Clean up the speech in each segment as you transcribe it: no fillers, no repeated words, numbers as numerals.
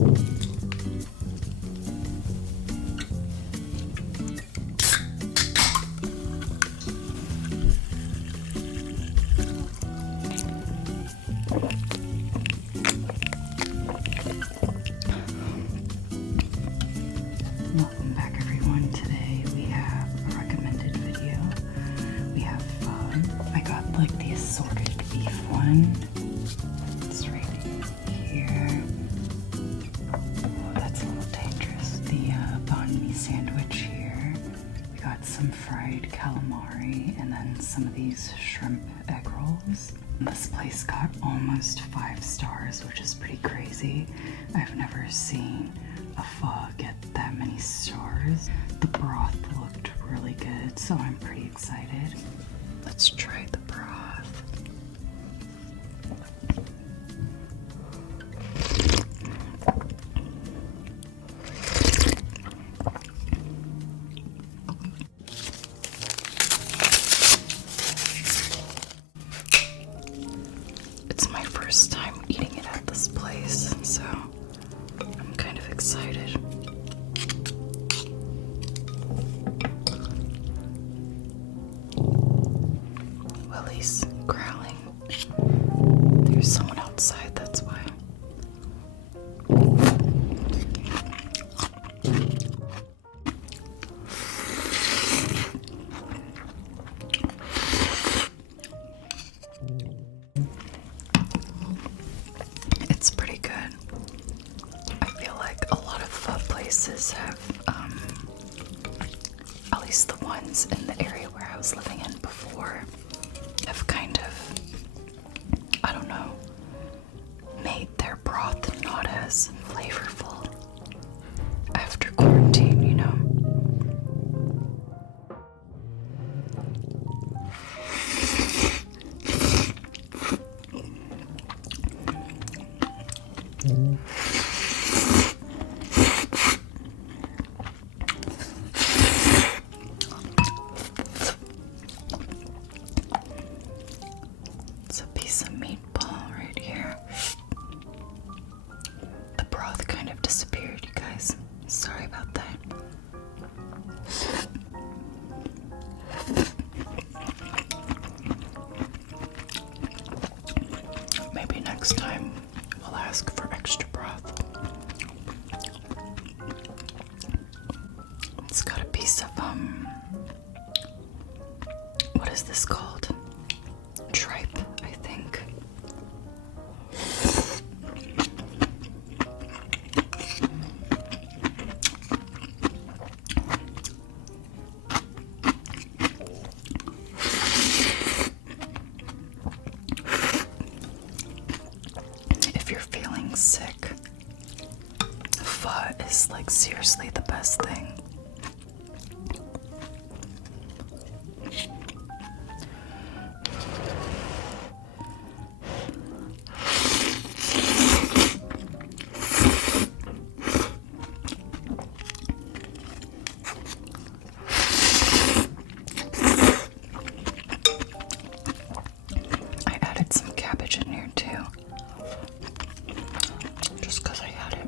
Welcome back, everyone. Today we have a recommended video. We have I got like the assorted beef one. It's right here. Oh, that's a little dangerous. The Banh sandwich here. We got some fried calamari and then some of these shrimp egg rolls. This place got almost 5 stars, which is pretty crazy. I've never seen a pho get that many stars. The broth looked really good, so I'm pretty excited. Let's try the broth. It's my first time eating it at this place, so I'm kind of excited. Willie's growling. There's someone outside, that's why. It's pretty good. I feel like a lot of pho places have, at least the ones in the area where I was living in before, have kind of, I don't know, made their broth not as flavorful after quarantine, you know? It's a piece of meatball right here. The broth kind of disappeared, you guys. Sorry about that. Maybe next time we'll ask for extra broth. It's got a piece of, what is this called? Tripe, I think. If you're feeling sick, pho is like seriously the best thing. I added some cabbage in here too, just because I had it.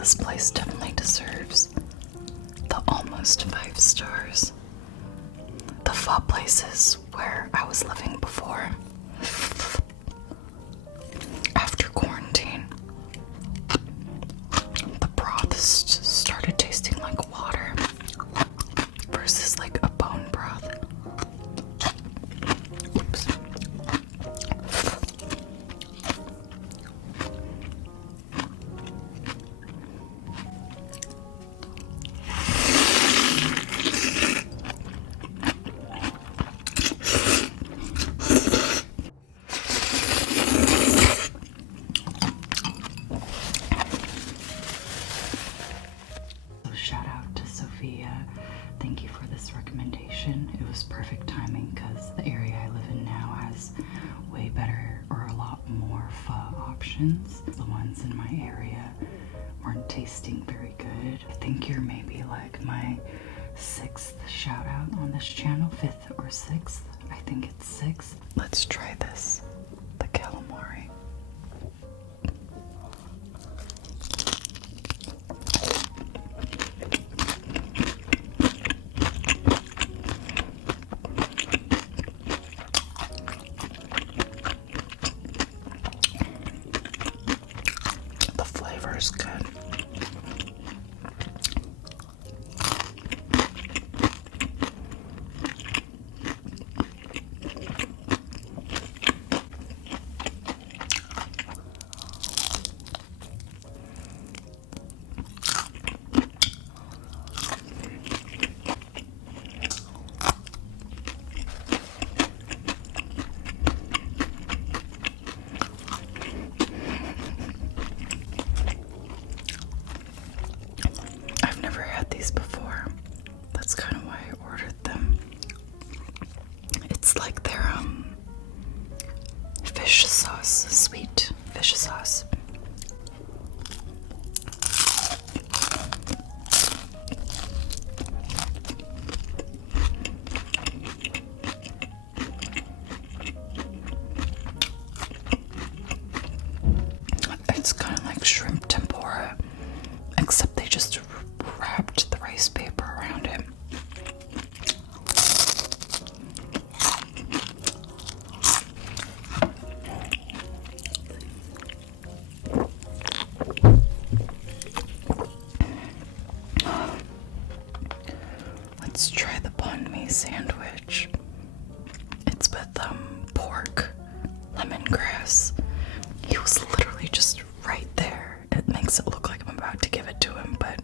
This place definitely deserves the almost 5 stars. The pho places where I was living before, after quarantine, the broths started tasting like water versus like a bone broth. Oops. Shout out to Sophia. Thank you for this recommendation. It was perfect timing because the area I live in now has way better or a lot more pho options. The ones in my area weren't tasting very good. I think you're maybe like my 6th shout out on this channel, 5th or 6th. I think it's 6th. Let's try this, the calamari. The flavor is good. I've never had these before. That's kind of why I ordered them. It's like their fish sauce, sweet fish sauce. It's kind of like shrimp tempura, except they just wrapped the rice paper around it. Let's try the banh sandwich. It's with pork, lemongrass. He was literally just right there. It makes it look like I'm about to give it to him, but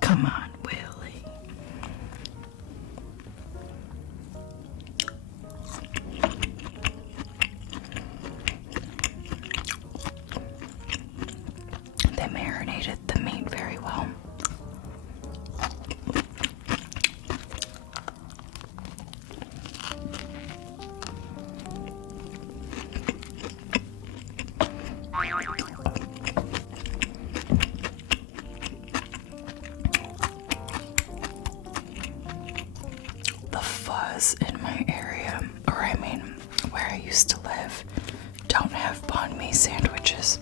come on, Willie. They marinated the meat very well. The fuzz in my area, or I mean where I used to live, don't have banh mi sandwiches.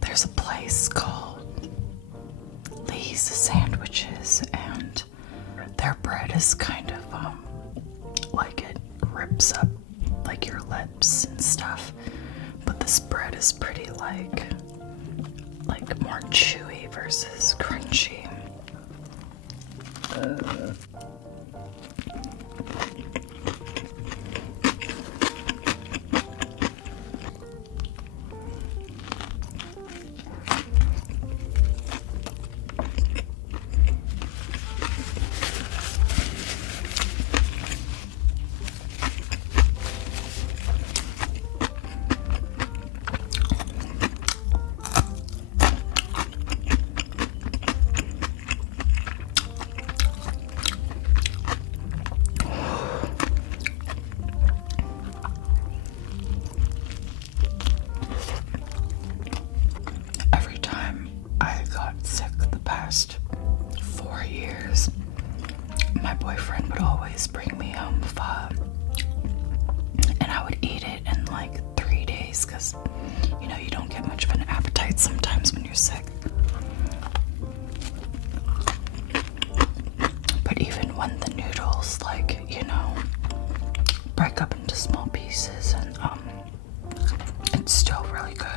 There's a place called Lee's Sandwiches, and their bread is kind of like it rips up like your lips and stuff, but this bread is pretty like more chewy versus crunchy. past 4 years, my boyfriend would always bring me home pho, and I would eat it in like 3 days because, you know, you don't get much of an appetite sometimes when you're sick. But even when the noodles, like, you know, break up into small pieces, and it's still really good.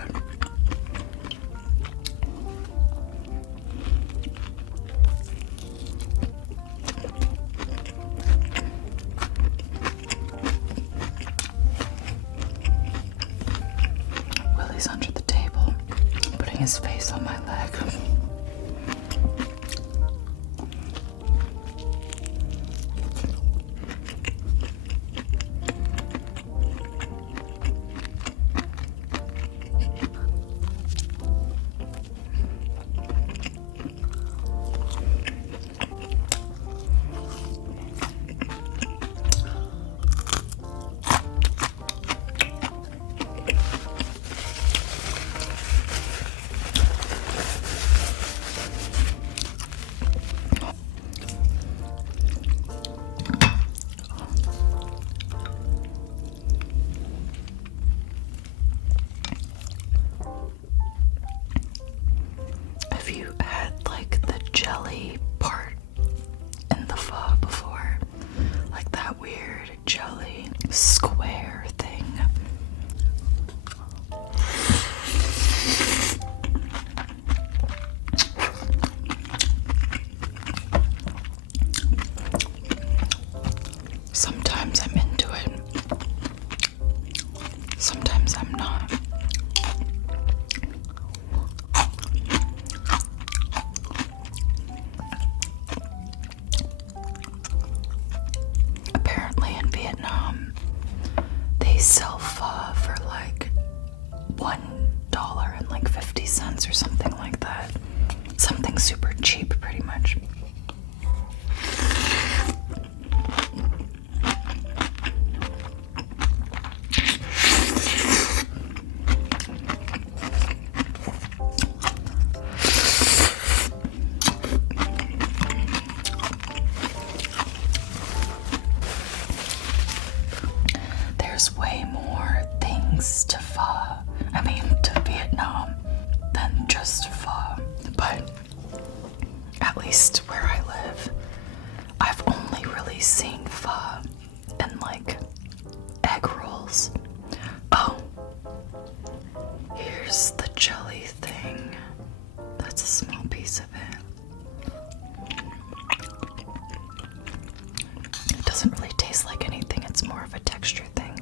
Willie's under the table, putting his face on my leg. Have you had like the jelly part in the pho before? Like that weird jelly square thing. Sometimes I'm into it. Sometimes I'm not. Apparently in Vietnam, they sell pho for like $1.50 or something like that. Something super cheap, pretty much. There's way more things to pho, to Vietnam, than just pho. But at least where I live, I've only really seen pho and like egg rolls. Oh, here's the jelly thing. That's a small piece of it. It doesn't really taste like anything, it's more of a texture thing.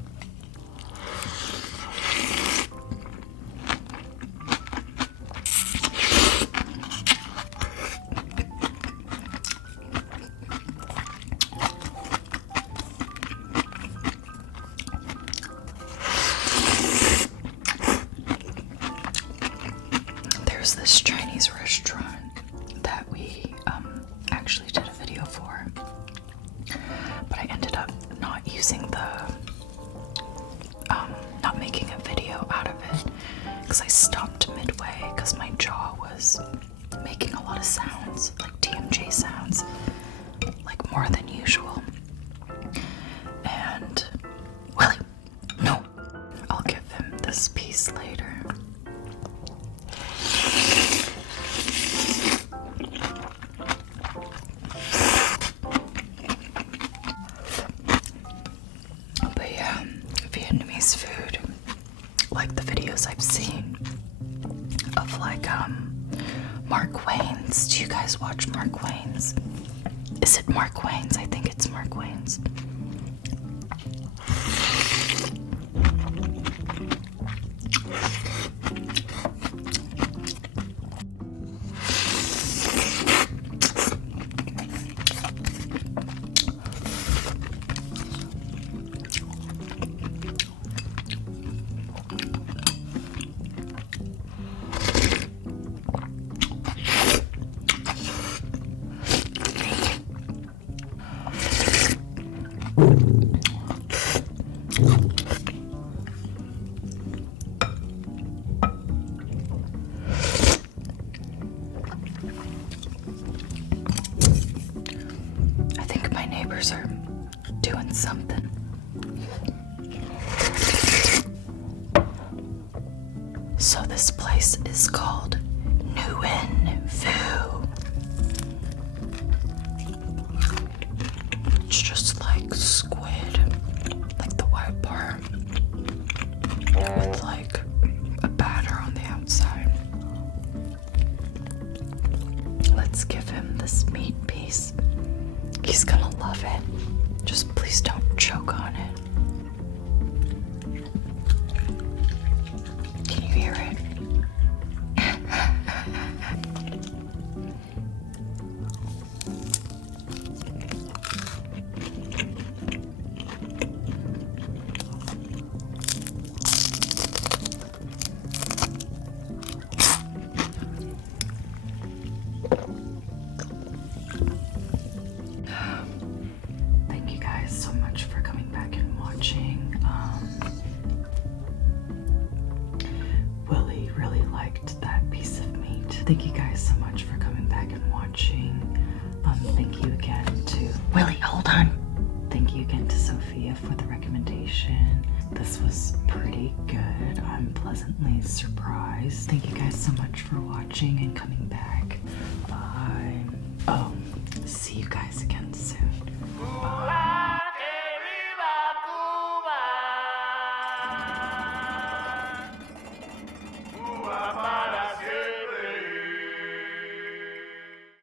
There's this Chinese restaurant that we actually did a video for, but I ended up not using not making a video out of it because I stopped midway because my jaw was making a lot of sounds, like TMJ sounds, like more than usual. And Willie, no, I'll give him this piece later. But yeah, Vietnamese food, like the videos I've seen of like Mark Wayne's. Do you guys watch Mark Wayne's? Is it Mark Wayne's? I think it's Mark Wayne's. fingers are doing something. So this place is called Nguyen Phu. It's just like squid, like the white part, with like a batter on the outside. Let's give him this meat piece. He's gonna love it. Just please don't choke on it. Can you hear it? Thank you guys so much for coming back and watching. Willie really liked that piece of meat. Thank you guys so much for coming back and watching. Thank you again to Willie, hold on. Thank you again to Sophia for the recommendation. This was pretty good. I'm pleasantly surprised. Thank you guys so much for watching and coming back. Bye. Oh, see you guys again soon.